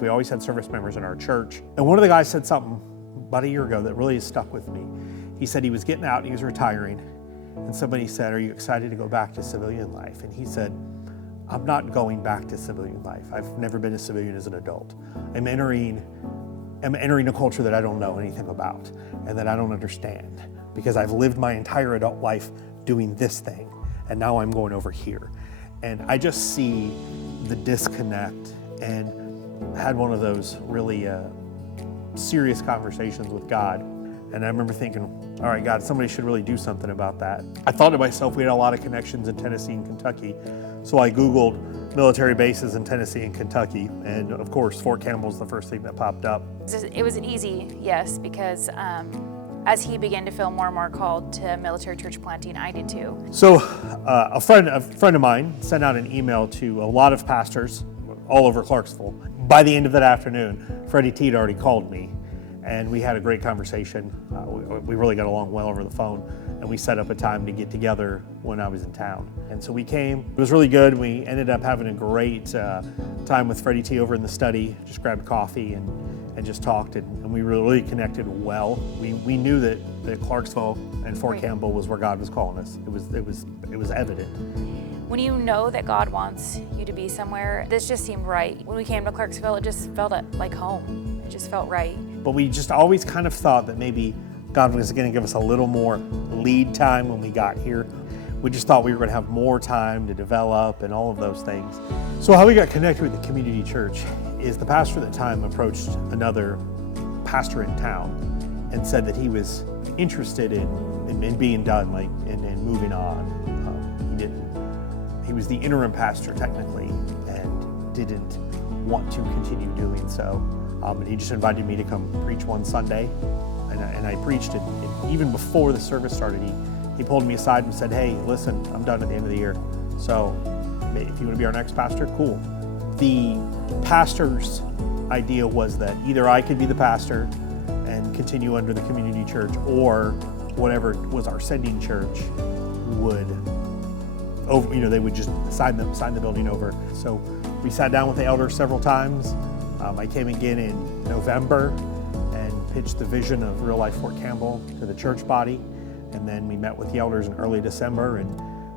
We always had service members in our church. And one of the guys said something about a year ago that really stuck with me. He said he was getting out, he was retiring, and somebody said, "Are you excited to go back to civilian life?" And he said, "I'm not going back to civilian life. I've never been a civilian as an adult. I'm entering a culture that I don't know anything about and that I don't understand because I've lived my entire adult life doing this thing, and now I'm going over here." And I just see the disconnect, and had one of those really serious conversations with God. And I remember thinking, all right, God, somebody should really do something about that. I thought to myself, we had a lot of connections in Tennessee and Kentucky. So I Googled military bases in Tennessee and Kentucky. And of course, Fort Campbell's the first thing that popped up. It was an easy yes, because as he began to feel more and more called to military church planting, I did too. So a friend of mine sent out an email to a lot of pastors all over Clarksville. By the end of that afternoon, Freddie T had already called me, and we had a great conversation. We really got along well over the phone, and we set up a time to get together when I was in town. And so we came. It was really good. We ended up having a great time with Freddie T over in the study. Just grabbed coffee and just talked, and we really connected well. We knew that Clarksville and Fort Campbell was where God was calling us. It was evident. When you know that God wants you to be somewhere, this just seemed right. When we came to Clarksville, it just felt like home. It just felt right. But we just always kind of thought that maybe God was going to give us a little more lead time when we got here. We just thought we were going to have more time to develop and all of those things. So how we got connected with the community church is the pastor at the time approached another pastor in town and said that he was interested in being done, and moving on. He was the interim pastor technically and didn't want to continue doing so. And he just invited me to come preach one Sunday, and I preached it. Even before the service started, he pulled me aside and said, "Hey, listen, I'm done at the end of the year. So if you want to be our next pastor, cool." The pastor's idea was that either I could be the pastor and continue under the community church, or whatever was our sending church would they would just sign the building over. So we sat down with the elders several times. I came again in November and pitched the vision of Real Life Fort Campbell to the church body. And then we met with the elders in early December, and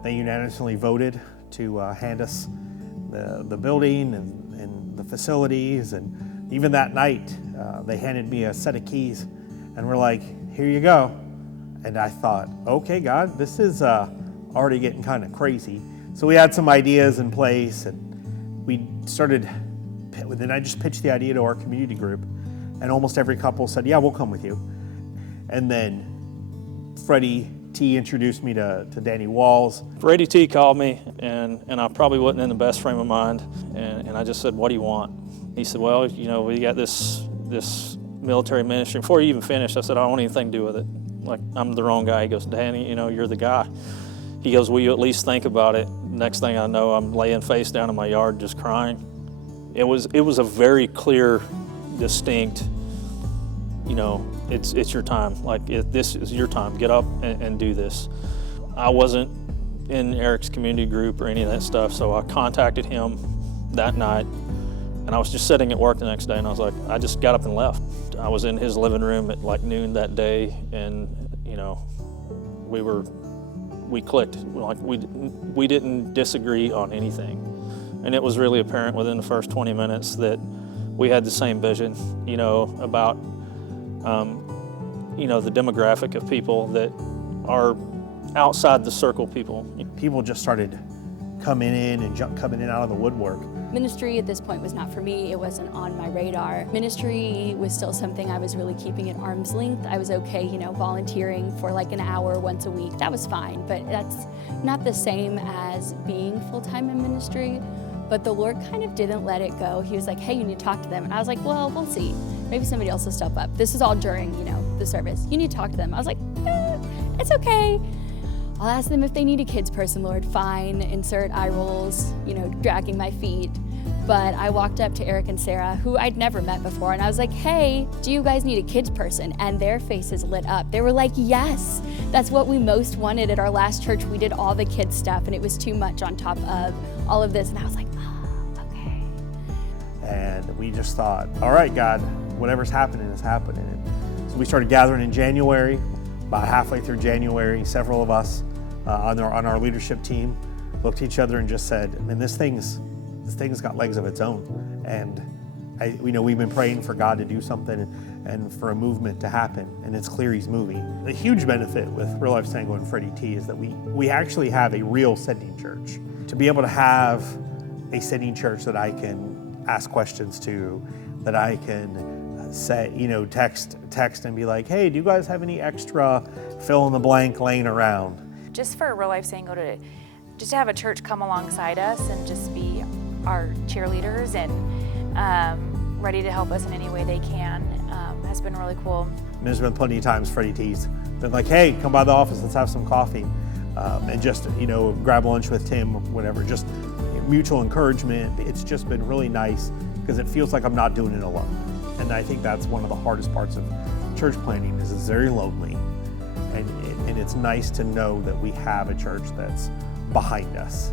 they unanimously voted to hand us the building and the facilities. And even that night, they handed me a set of keys and were like, "Here you go." And I thought, okay, God, this is already getting kind of crazy. So we had some ideas in place, and then I just pitched the idea to our community group, and almost every couple said, "Yeah, we'll come with you." And then Freddie T introduced me to Danny Walls. Freddie T called me, and I probably wasn't in the best frame of mind, and I just said, "What do you want?" He said, "Well, we got this military ministry." Before he even finished, I said, "I don't want anything to do with it. Like, I'm the wrong guy." He goes, "Danny, you're the guy." He goes, "Will you at least think about it?" Next thing I know, I'm laying face down in my yard just crying. It was a very clear, distinct, it's your time. This is your time. Get up and do this. I wasn't in Eric's community group or any of that stuff, so I contacted him that night, and I was just sitting at work the next day, and I just got up and left. I was in his living room at noon that day, and we clicked. We didn't disagree on anything. And it was really apparent within the first 20 minutes that we had the same vision, about, the demographic of people that are outside the circle people. People just started coming in out of the woodwork. Ministry at this point was not for me. It wasn't on my radar. Ministry was still something I was really keeping at arm's length. I was okay, volunteering for an hour once a week. That was fine, but that's not the same as being full-time in ministry. But the Lord kind of didn't let it go. He was like, "Hey, you need to talk to them." And I was like, "Well, we'll see. Maybe somebody else will step up." This is all during, the service. "You need to talk to them." I was like, "It's okay. I'll ask them if they need a kids person, Lord." Fine, insert eye rolls, dragging my feet. But I walked up to Eric and Sarah, who I'd never met before, and I was like, "Hey, do you guys need a kids person?" And their faces lit up. They were like, "Yes, that's what we most wanted at our last church. We did all the kids stuff, and it was too much on top of all of this." And I was like, "Oh, okay." And we just thought, all right, God, whatever's happening is happening. And so we started gathering in January. About halfway through January, several of us on our leadership team looked at each other and just said, man, this thing's got legs of its own. And we've been praying for God to do something and for a movement to happen, and it's clear He's moving. The huge benefit with Real Life Sango and Freddie T is that we actually have a real sending church. To be able to have a sending church that I can ask questions to, that I can say, text and be like, hey, do you guys have any extra fill in the blank laying around? Just for Real Life Sango to have a church come alongside us and just be our cheerleaders and ready to help us in any way they can has been really cool. And there's been plenty of times Freddie T's been like, hey, come by the office, let's have some coffee. And just, grab lunch with Tim or whatever, just mutual encouragement. It's just been really nice because it feels like I'm not doing it alone. And I think that's one of the hardest parts of church planting is it's very lonely. And it's nice to know that we have a church that's behind us.